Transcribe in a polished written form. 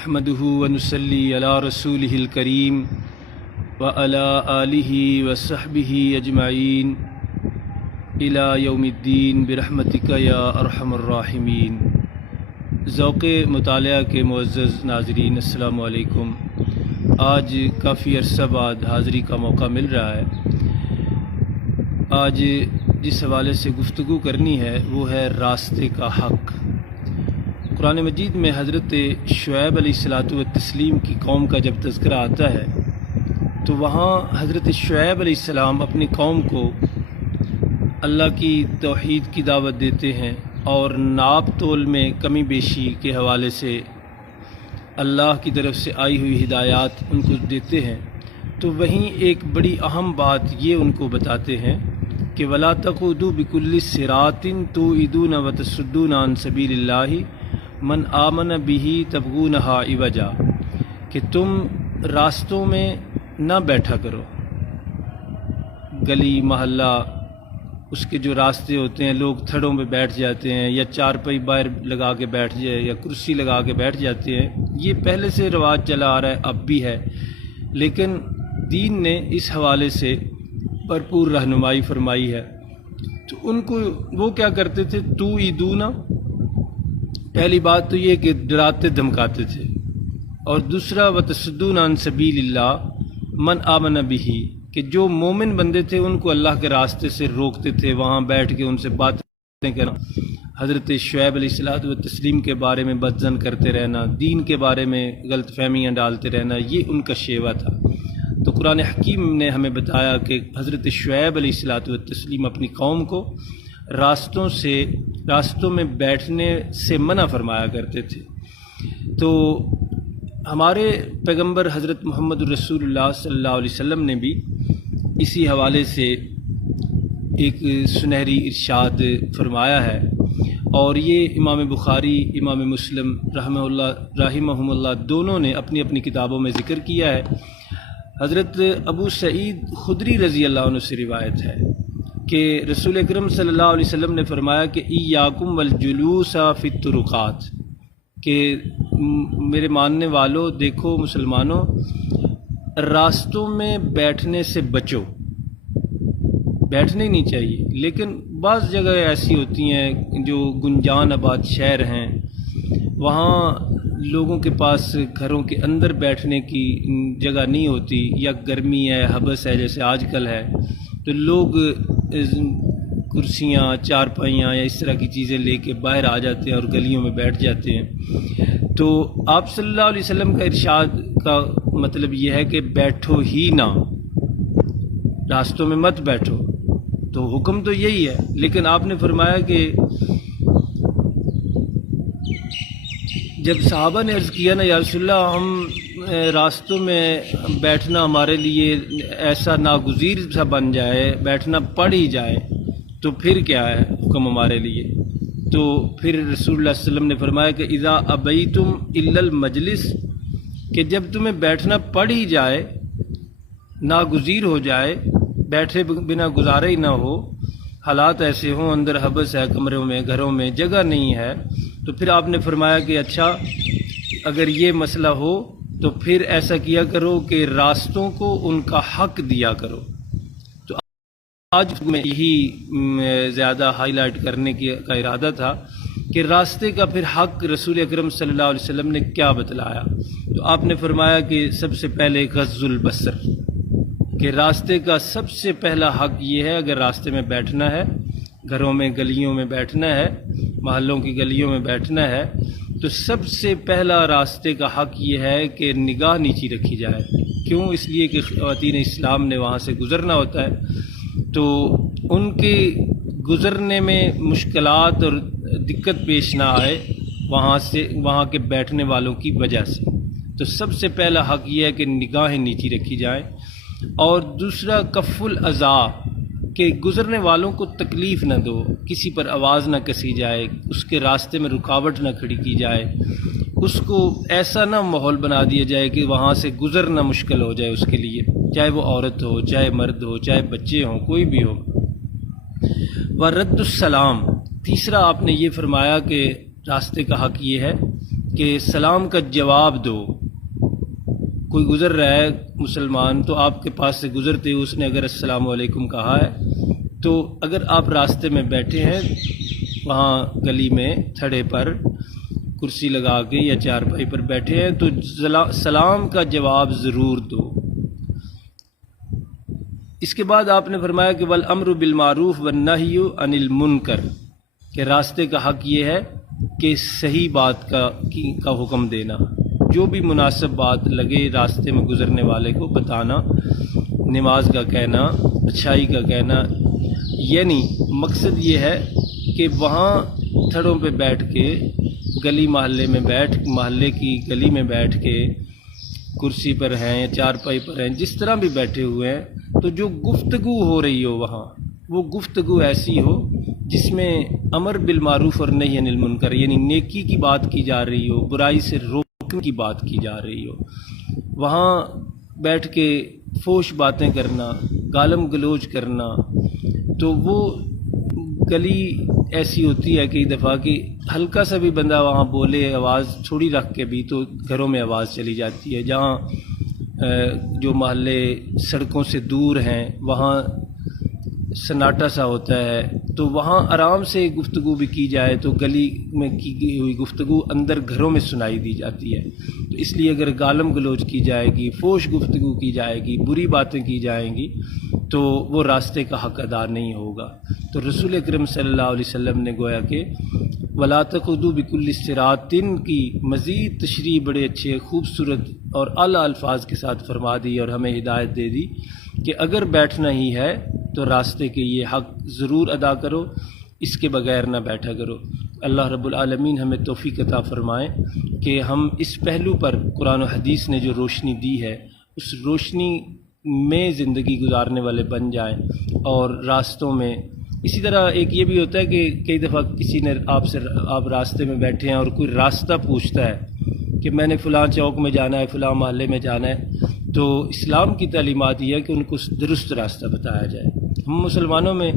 نحمده ونصلي على رسوله الكريم وعلى آله وصحبه أجمعين إلى يوم الدين برحمتك يا أرحم الراحمين۔ ذوق مطالعہ کے معزز ناظرین، السلام علیکم۔ آج کافی عرصہ بعد حاضری کا موقع مل رہا ہے۔ آج جس حوالے سے گفتگو کرنی ہے وہ ہے راستے کا حق۔ قرآن مجید میں حضرت شعیب علیہ الصلاۃ والتسلیم کی قوم کا جب تذکرہ آتا ہے تو وہاں حضرت شعیب علیہ السلام اپنی قوم کو اللہ کی توحید کی دعوت دیتے ہیں اور ناپ تول میں کمی بیشی کے حوالے سے اللہ کی طرف سے آئی ہوئی ہدایات ان کو دیتے ہیں، تو وہیں ایک بڑی اہم بات یہ ان کو بتاتے ہیں کہ وَلَا تَقُعُدُوا بِكُلِّ صِرَاطٍ تُوعِدُونَ وَتَصُدُّونَ عَن سَبِيلِ اللَّهِ مَنْ آمَنَ بِهِ تَبْغُونَهَا عِوَجًا، کہ تم راستوں میں نہ بیٹھا کرو۔ گلی محلہ اس کے جو راستے ہوتے ہیں، لوگ تھڑوں میں بیٹھ جاتے ہیں یا چارپائی باہر لگا کے بیٹھ جائے یا کرسی لگا کے بیٹھ جاتے ہیں، یہ پہلے سے رواج چلا آ رہا ہے، اب بھی ہے، لیکن دین نے اس حوالے سے بھرپور رہنمائی فرمائی ہے۔ تو ان کو وہ کیا کرتے تھے، تو عیدونا، پہلی بات تو یہ کہ ڈراتے دھمکاتے تھے، اور دوسرا وتصدون عن سبیل اللہ من آمن بہ، کہ جو مومن بندے تھے ان کو اللہ کے راستے سے روکتے تھے، وہاں بیٹھ کے ان سے باتیں کرنا، حضرت شعیب علیہ الصلاۃ والتسلیم کے بارے میں بدظن کرتے رہنا، دین کے بارے میں غلط فہمیاں ڈالتے رہنا، یہ ان کا شیوہ تھا۔ تو قرآن حکیم نے ہمیں بتایا کہ حضرت شعیب علیہ الصلاۃ والتسلیم اپنی قوم کو راستوں میں بیٹھنے سے منع فرمایا کرتے تھے۔ تو ہمارے پیغمبر حضرت محمد رسول اللہ صلی اللہ علیہ وسلم نے بھی اسی حوالے سے ایک سنہری ارشاد فرمایا ہے، اور یہ امام بخاری، امام مسلم رحمہم اللہ دونوں نے اپنی اپنی کتابوں میں ذکر کیا ہے۔ حضرت ابو سعید خدری رضی اللہ عنہ سے روایت ہے کہ رسول اکرم صلی اللہ علیہ وسلم نے فرمایا کہ ایاکم والجلوس فی الطرقات، کہ میرے ماننے والوں، دیکھو مسلمانوں، راستوں میں بیٹھنے سے بچو۔ بیٹھنے نہیں چاہیے، لیکن بعض جگہ ایسی ہوتی ہیں جو گنجان آباد شہر ہیں، وہاں لوگوں کے پاس گھروں کے اندر بیٹھنے کی جگہ نہیں ہوتی، یا گرمی ہے، حبس ہے جیسے آج کل ہے، تو لوگ کرسیاں، چارپائیاں یا اس طرح کی چیزیں لے کے باہر آ جاتے ہیں اور گلیوں میں بیٹھ جاتے ہیں۔ تو آپ صلی اللہ علیہ وسلم کا ارشاد کا مطلب یہ ہے کہ بیٹھو ہی نہ، راستوں میں مت بیٹھو، تو حکم تو یہی ہے، لیکن آپ نے فرمایا کہ جب صحابہ نے عرض کیا نا یا رسول اللہ، ہم راستوں میں بیٹھنا ہمارے لیے ایسا ناگزیر سا بن جائے، بیٹھنا پڑ ہی جائے، تو پھر کیا ہے حکم ہمارے لیے؟ تو پھر رسول اللہ صلی اللہ علیہ وسلم نے فرمایا کہ اذا ابیتم الا المجلس، کہ جب تمہیں بیٹھنا پڑ ہی جائے، ناگزیر ہو جائے، بیٹھے بنا گزارا ہی نہ ہو، حالات ایسے ہوں، اندر حبس ہے، کمروں میں، گھروں میں جگہ نہیں ہے، تو پھر آپ نے فرمایا کہ اچھا اگر یہ مسئلہ ہو تو پھر ایسا کیا کرو کہ راستوں کو ان کا حق دیا کرو۔ تو آج میں یہی زیادہ ہائی لائٹ کرنے کا ارادہ تھا کہ راستے کا پھر حق رسول اکرم صلی اللہ علیہ وسلم نے کیا بتلایا۔ تو آپ نے فرمایا کہ سب سے پہلے غض البصر، کہ راستے کا سب سے پہلا حق یہ ہے، اگر راستے میں بیٹھنا ہے، گھروں میں، گلیوں میں بیٹھنا ہے، محلوں کی گلیوں میں بیٹھنا ہے، تو سب سے پہلا راستے کا حق یہ ہے کہ نگاہ نیچی رکھی جائے۔ کیوں؟ اس لیے کہ خواتین اسلام نے وہاں سے گزرنا ہوتا ہے، تو ان کے گزرنے میں مشکلات اور دقت پیش نہ آئے وہاں کے بیٹھنے والوں کی وجہ سے۔ تو سب سے پہلا حق یہ ہے کہ نگاہیں نیچی رکھی جائیں، اور دوسرا کف الاذی، کہ گزرنے والوں کو تکلیف نہ دو، کسی پر آواز نہ کسی جائے، اس کے راستے میں رکاوٹ نہ کھڑی کی جائے، اس کو ایسا نہ ماحول بنا دیا جائے کہ وہاں سے گزرنا مشکل ہو جائے اس کے لیے، چاہے وہ عورت ہو، چاہے مرد ہو، چاہے بچے ہوں، کوئی بھی ہو۔ ورد السلام، تیسرا آپ نے یہ فرمایا کہ راستے کا حق یہ ہے کہ سلام کا جواب دو. کوئی گزر رہا ہے مسلمان، تو آپ کے پاس سے گزرتے اس نے اگر السلام علیکم کہا ہے، تو اگر آپ راستے میں بیٹھے ہیں وہاں گلی میں تھڑے پر کرسی لگا کے یا چارپائی پر بیٹھے ہیں، تو سلام کا جواب ضرور دو. اس کے بعد آپ نے فرمایا کہ والامر بالمعروف والنہی عن المنکر، کہ راستے کا حق یہ ہے کہ صحیح بات کا حکم دینا، جو بھی مناسب بات لگے راستے میں گزرنے والے کو بتانا، نماز کا کہنا، اچھائی کا کہنا. یعنی مقصد یہ ہے کہ وہاں تھڑوں پہ بیٹھ کے گلی محلے کی گلی میں بیٹھ کے کرسی پر ہیں یا چارپائی پر ہیں، جس طرح بھی بیٹھے ہوئے ہیں، تو جو گفتگو ہو رہی ہو وہاں، وہ گفتگو ایسی ہو جس میں امر بالمعروف اور نہی عن المنکر، یعنی نیکی کی بات کی جا رہی ہو، برائی سے روکنے کی بات کی جا رہی ہو. وہاں بیٹھ کے فوش باتیں کرنا، گالم گلوچ کرنا، تو وہ گلی ایسی ہوتی ہے کئی دفعہ کہ ہلکا سا بھی بندہ وہاں بولے آواز تھوڑی رکھ کے بھی تو گھروں میں آواز چلی جاتی ہے. جہاں جو محلے سڑکوں سے دور ہیں وہاں سناٹا سا ہوتا ہے، تو وہاں آرام سے گفتگو بھی کی جائے تو گلی میں کی ہوئی گفتگو اندر گھروں میں سنائی دی جاتی ہے. تو اس لیے اگر گالم گلوچ کی جائے گی، فوش گفتگو کی جائے گی، بری باتیں کی جائیں گی، تو وہ راستے کا حق ادا نہیں ہوگا. تو رسول اکرم صلی اللہ علیہ وسلم نے گویا کہ وَلَا تَقْعُدُوا بِكُلِّ صِرَاطٍ کی مزید تشریح بڑے اچھے خوبصورت اور اعلیٰ الفاظ کے ساتھ فرما دی اور ہمیں ہدایت دے دی کہ اگر بیٹھنا ہی ہے تو راستے کے یہ حق ضرور ادا کرو، اس کے بغیر نہ بیٹھا کرو. اللہ رب العالمین ہمیں توفیق عطا فرمائے کہ ہم اس پہلو پر قرآن و حدیث نے جو روشنی دی ہے اس روشنی میں زندگی گزارنے والے بن جائیں. اور راستوں میں اسی طرح ایک یہ بھی ہوتا ہے کہ کئی دفعہ کسی نے آپ راستے میں بیٹھے ہیں اور کوئی راستہ پوچھتا ہے کہ میں نے فلاں چوک میں جانا ہے، فلاں محلے میں جانا ہے، تو اسلام کی تعلیمات یہ ہے کہ ان کو درست راستہ بتایا جائے. ہم مسلمانوں میں